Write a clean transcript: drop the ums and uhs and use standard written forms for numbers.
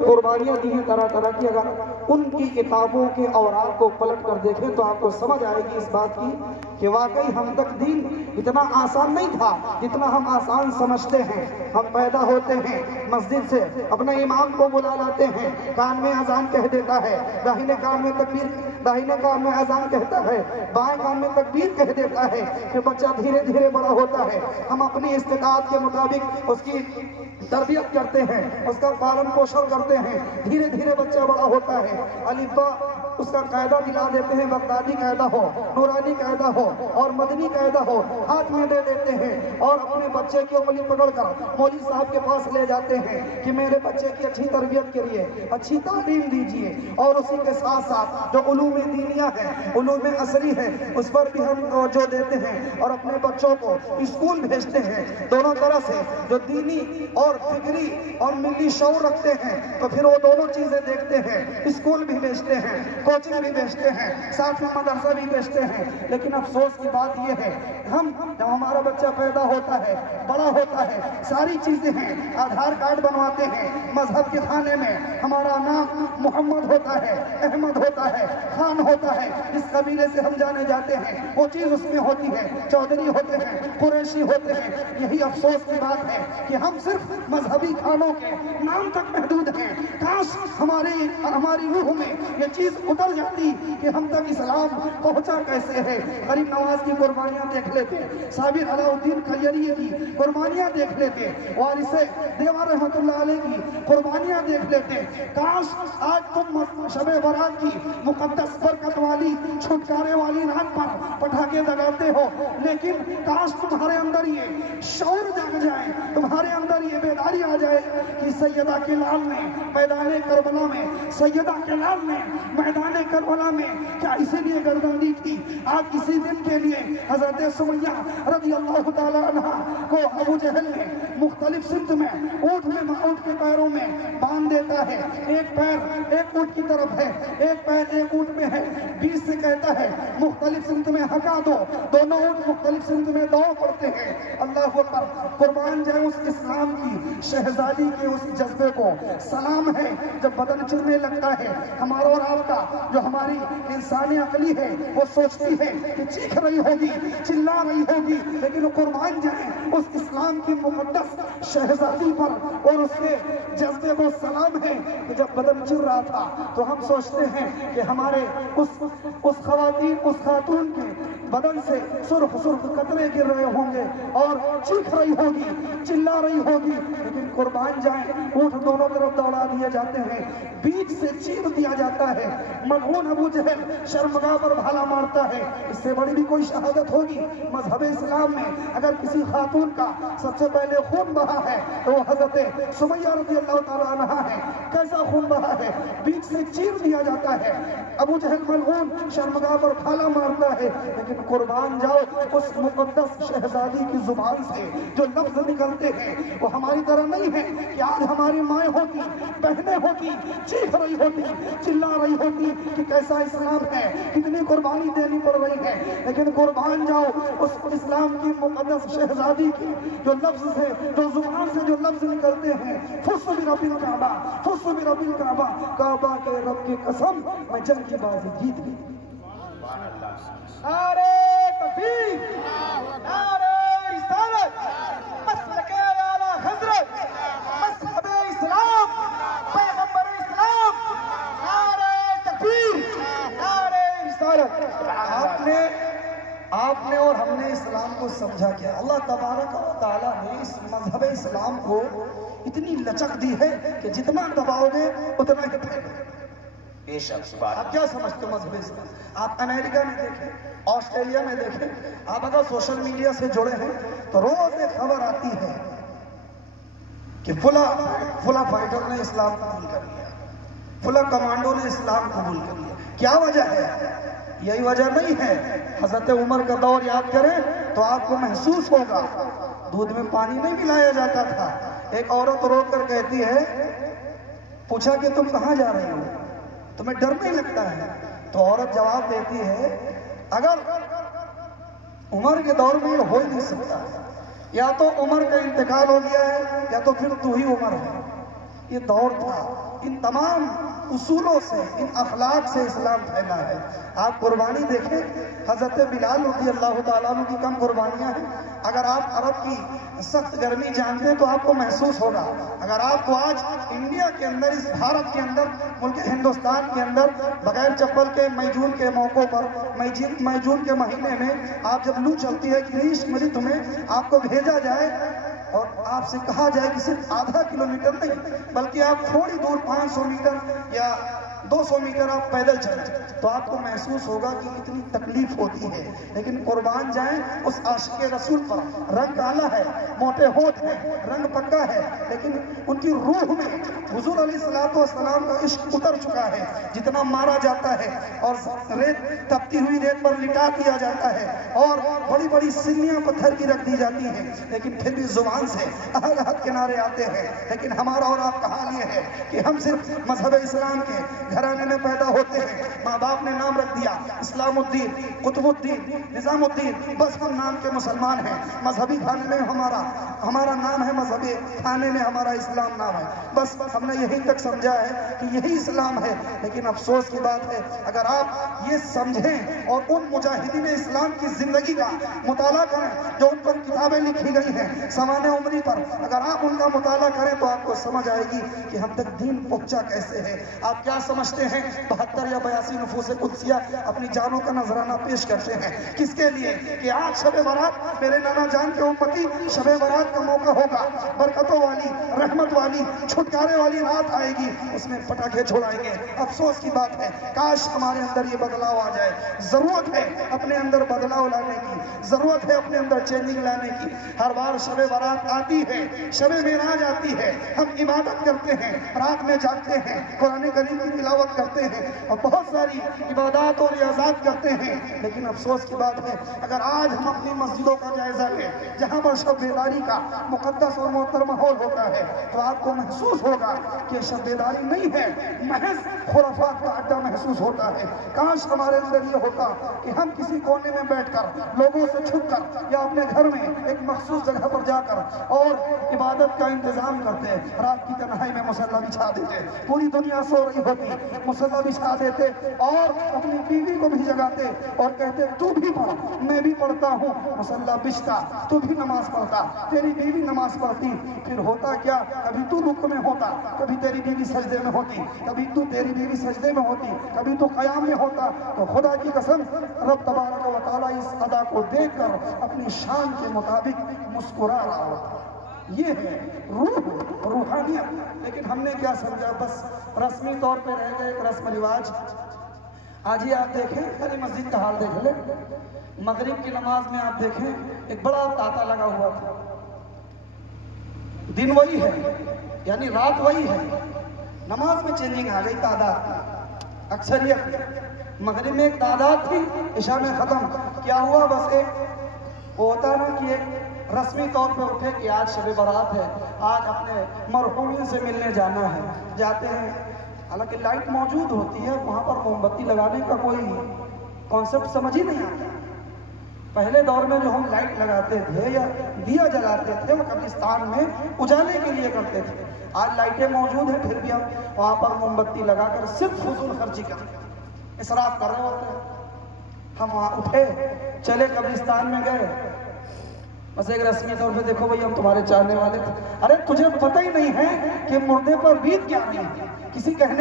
कुर्बानियाँ दी हैं तरह तरह की। अगर उनकी किताबों के औरात को पलट कर देखें तो आपको समझ आएगी इस बात की कि वाकई हम तक दीन इतना आसान नहीं था जितना हम आसान समझते हैं। हम पैदा होते हैं मस्जिद से, अपने इमाम को बुला लाते हैं, कान में अजान कह देता है, दाहिने कान में तकबीर, दाहिने कान में अजान कहता है, बाएं कान में तकबीर कह देता है। फिर बच्चा धीरे धीरे बड़ा होता है, हम अपनी इस्तिताअत के मुताबिक उसकी तरबियत करते हैं, उसका पालन पोषण करते हैं। धीरे धीरे बच्चा बड़ा होता है, अलिफा उसका कायदा दिला देते हैं, बगदादी कायदा हो, नूरानी कायदा हो और मदनी कायदा हो, हाथ में दे देते हैं और अपने बच्चे की उंगली पकड़कर मौलवी साहब के पास ले जाते हैं कि मेरे बच्चे की अच्छी तरबियत करिए, अच्छी तालीम दीजिए। और उसी के साथ साथ जो उलूम दीनिया है, उलूम असरी है, उस पर भी हम तवज्जो देते हैं और अपने बच्चों को स्कूल भेजते हैं। दोनों तरह से जो दीनी और फिक्री और मिली शऊर रखते हैं तो फिर वो दोनों चीजें देखते हैं, स्कूल भी भेजते हैं, कोचिंग भी भेजते हैं, साथ में मदरसा भी भेजते हैं। लेकिन अफसोस की बात यह है, हम जब हमारा बच्चा पैदा होता है, बड़ा होता है, सारी चीजें हैं, आधार कार्ड बनवाते हैं, मजहब के खाने में हमारा नाम मोहम्मद होता है, अहमद होता है, खान होता है, इस कबीले से हम जाने जाते हैं, वो चीज उसमें होती है, चौधरी होते हैं, कुरैशी होते हैं। यही अफसोस की बात है कि हम सिर्फ मजहबी खानों के नाम तक महदूद हैं। काश हमारी रूह में ये चीज उतर जाती कि हम तक इस्लाम पहुंचा कैसे है। गरीब नवाज की कुर्बानियां देख लेते, साबिर अलाउद्दीन खैरिये की कुर्बानियां देख लेते, वारिसे देवा रहमतुल्लाह अलैह की कुर्बानियां देख लेते। काश आज तुम शबे बरात की मुकद्दस बरकत वाली छुटकारे वाली रात पर पटाखे लगाते हो, लेकिन काश तुम्हारे अंदर ये शऊर जाग जाए, तुम्हारे अंदर ये बेदारी आ जाए कि सैयदा के लाल ने मैदान करबला में, सैयदा के लाल ने मैदान करबला में क्या इसीलिए गर्दन दी थी? आज इसी दिन के लिए हजरत सुमैया रज़ी अल्लाह ताला अन्हा को अबू जहल ने मुख्तलिफ सिमत में ऊँट के पैरों में बांध देता है। एक पैर एक ऊँट की तरफ है, एक पैर एक ऊँट में है, बीच से कहता है मुख्तलिफ सिमत में हका दो, दोनों ऊँट मुख्तलिफ सिमत में दौड़ पड़ते हैं। अल्लाह अकबर, कुर्बान जाए उस इस्लाम की शहजादी के उस जज्बे को। सलाम है जब बदन चुरने लगता है। हमारा और आपका जो हमारी इंसानी अकली है वो सोचती है कि चीख रही होगी, चिल्ला रही होगी, लेकिन कुर्बान जाए उस इस्लाम की मुकद्दस शहजादी पर और उसके जज्बे को सलाम है कि जब बदन चुर रहा था तो हम सोचते हैं कि हमारे उस खातून के बदन से सुर्ख सुर्ख कतरे गिर रहे होंगे और चीख रही होगी, चिल्ला रही होगी। लेकिन कुर्बान जाए ऊँट दोनों तरफ दौड़ा दिए जाते हैं, बीच से चीर दिया जाता है। मलऊन अबू जहल शर्मगाह पर भाला मारता है। इससे बड़ी भी कोई शहादत होगी मजहब इस्लाम में? अगर किसी खातून का सबसे पहले खून बहा है तो वो हजरत सुमैया रज़ी अल्लाह ताला अन्हा है। कैसा खून बहा है? बीच से चीर दिया जाता है। अबू जहल मलऊन शर्मगाह पर भाला मारता है। लेकिन कुर्बान जाओ उस मुकद्दस शहजादी की जुबान से जो लफ्ज निकलते हैं वो हमारी तरह नहीं है कि आज हमारी माएँ होती, बहनें होती, चीख रही होती, चिल्ला रही होती कि कैसा इस्लाम है, कितनी कुर्बानी देनी पड़ रही है। लेकिन कुर्बान जाओ उस इस्लाम की मुकद्दस शहजादी की जो लफ्ज से, जो जुबान से जो लफ्ज निकलते हैं, फुस्सु बिरब्बिल काबा, फुस्सु बिरब्बिल काबा, काबा के रब की कसम मैं जंग की बाजी जीत गई। नारे तकबीर, नारे रिसालत, मसलके आला हज़रत, मज़हबे इस्लाम, पैगंबर इस्लाम, नारे तकबीर, नारे रिसालत। आपने और हमने इस्लाम को समझा क्या? अल्लाह तबारक व तआला ने इस मजहब इस्लाम को इतनी लचक दी है कि जितना दबाओगे उतना ही फैलेगा। आप क्या समझते हो मजहब इस्लाम? आप अमेरिका में देखें, ऑस्ट्रेलिया में देखें, आप अगर सोशल मीडिया से जुड़े हैं तो रोज एक खबर आती है कि फुला फाइटर ने इस्लाम कबूल कर लिया, फुला कमांडो ने इस्लाम कबूल कर लिया। क्या वजह है? यही वजह नहीं है। हजरत उमर का दौर याद करें तो आपको महसूस होगा दूध में पानी नहीं मिलाया जाता था। एक औरत रोक कर कहती है, पूछा कि तुम कहाँ जा रही हो, तुम्हें डर नहीं लगता है? तो औरत जवाब देती है, अगर उमर के दौर में ये हो ही नहीं सकता, या तो उमर का इंतकाल हो गया है या तो फिर तू ही उमर है। ये दौर था। इन तमाम उसूलों से, इन अखलाक से इस्लाम फैला है। आप कुर्बानी देखें, हजरत बिलाल रज़ी अल्लाह ताला अन्हु की कम कुर्बानियां हैं। अगर आप अरब की सख्त गर्मी जानते हैं तो आपको महसूस होगा। अगर आपको आज इंडिया के अंदर, इस भारत के अंदर, मुल्क हिंदुस्तान के अंदर बगैर चप्पल के मई-जून के मौकों पर, मई-जून के महीने में आप जब लू चलती है, ग्रीष्म ऋतु में आपको भेजा जाए और आपसे कहा जाए कि सिर्फ आधा किलोमीटर नहीं बल्कि आप थोड़ी दूर 500 मीटर या 200 मीटर आप पैदल चलें, तो आपको महसूस होगा कि कितनी तकलीफ होती है। लेकिन कुर्बान जाएं उस आशिक़े रसूल पर। रंग काला है, मोटे होठ है, रंग पक्का है, लेकिन उनकी रूह में हुजूर अलैहिस्सलातु वस्सलाम का इश्क उतर चुका है। जितना मारा जाता है और रेत, तपती हुई रेत पर लिटा दिया जाता है और बड़ी बड़ी सिल्लियां पत्थर की रख दी जाती हैं, लेकिन फिर भी जुबान से अहद किनारे आते हैं। लेकिन हमारा और आपका हाल ये है कि हम सिर्फ मजहब इस्लाम के घराने में पैदा होते हैं। माँ बाप ने नाम रख दिया इस्लामुद्दीन, कुतुबुद्दीन, निजामुद्दीन, बस हम नाम के मुसलमान हैं। मजहबी खाने में हमारा नाम है, मजहबी खाने में हमारा इस्लाम नाम है। बस हमने यही तक समझा है कि यही इस्लाम है। लेकिन अफसोस की बात है, अगर आप ये समझें और उन मुजाहिदीन इस्लाम की जिंदगी का मुताला करें जो उन पर किताबें लिखी गई हैं समाने उम्री पर, अगर आप उनका मुताला करें तो आपको समझ आएगी कि हम तक दीन पहुंचा कैसे है। आप क्या समझते हैं 72 या 82 नफूस कुदसिया अपनी जानों का नजराना पेश करते हैं किसके लिए? कि आज शबे बारात मेरे नाना जान के उम्मती, शबे बारात का मौका होगा, बरकतों वाली, रहमत वाली, छुटकारे वाली रात आएगी, उसमें पटाखे छोड़ाएंगे। अफसोस की बात है, काश हमारे अंदर ये बदलाव आ जाए। जरूरत है अपने अंदर बदलाव लाने की, जरूरत है अपने अंदर चेंजिंग लाने की। हर बार शबे बारात आती है, शबे मेराज आती है, हम इबादत करते हैं, रात में जागते हैं, कुरान करीम की तिलावत करते हैं और बहुत सारी इबादत और रियाज़ात करते हैं। लेकिन अफसोस की बात है, अगर आज हम अपनी मस्जिदों का जायजा लें जहां पर शब बेदारी का मुकद्दस और मोहतर माहौल होता है, तो आपको महसूस होगा कि शब बेदारी नहीं है, महज खुराफात का अड्डा महसूस होता है। काश हमारे अंदर ये होता कि हम किसी कोने में बैठकर, लोगों से छुपकर या अपने घर में एक मखसूस जगह पर जाकर और इबादत का इंतजाम करते, रात की तन्हाई में मुसल्ला बिछा देते, पूरी दुनिया सो रही होती, मुसल्ला बिछा देते और अपनी बीवी को भी जगाते और कहते तू भी पढ़, मैं भी पढ़ता हूँ। मुसल्ला बिछता, तू भी नमाज पढ़ता, तेरी बीवी नमाज पढ़ती। फिर होता क्या, कभी तू रुक में होता, कभी तेरी बीवी सजदे में होती, कभी तेरी बीवी सजदे में होती, कभी तू क़याम में होता। तो खुदा की कसम, रब तबारक व तआला इस अदा को देखकर अपनी शान के मुताबिक मुस्कुरा रहा होता। ये है रूहानियत। लेकिन हमने क्या समझा, बस रस्मी तौर पे रह गए, एक रस्म रिवाज। आज ही आप देखें, सारी मस्जिद का हाल देख ले, मगरिब की नमाज में आप देखें एक बड़ा तांता लगा हुआ था। दिन वही है, यानी रात वही है, नमाज में चेंजिंग आ गई, तादाद अक्सरियत। मगरिब में एक तादाद थी, इशा में खत्म। क्या हुआ, बस एक वो होता ना कि एक रस्मी तौर पे उठे कि आज शब बारात है, आज अपने मरहूमिन से मिलने जाना है, जाते हैं। हालांकि लाइट मौजूद होती है, वहाँ पर मोमबत्ती लगाने का कोई कॉन्सेप्ट समझ ही नहीं आता। पहले दौर में जो हम लाइट लगाते थे या दिया जलाते थे, वो कब्रिस्तान में उजाले के लिए करते थे। आज लाइटें मौजूद हैं, फिर भी हम वहाँ पर मोमबत्ती लगाकर सिर्फ फजूल खर्ची कर, इसराफ कर रहे होते हैं। हम वहाँ उठे, चले कब्रिस्तान में गए, बस एक रस्मी तौर पे देखो भाई हम तुम्हारे चाहने वाले थे। अरे तुझे पता ही नहीं है कि मुर्दे पर बीत क्या नहीं, किसी कहने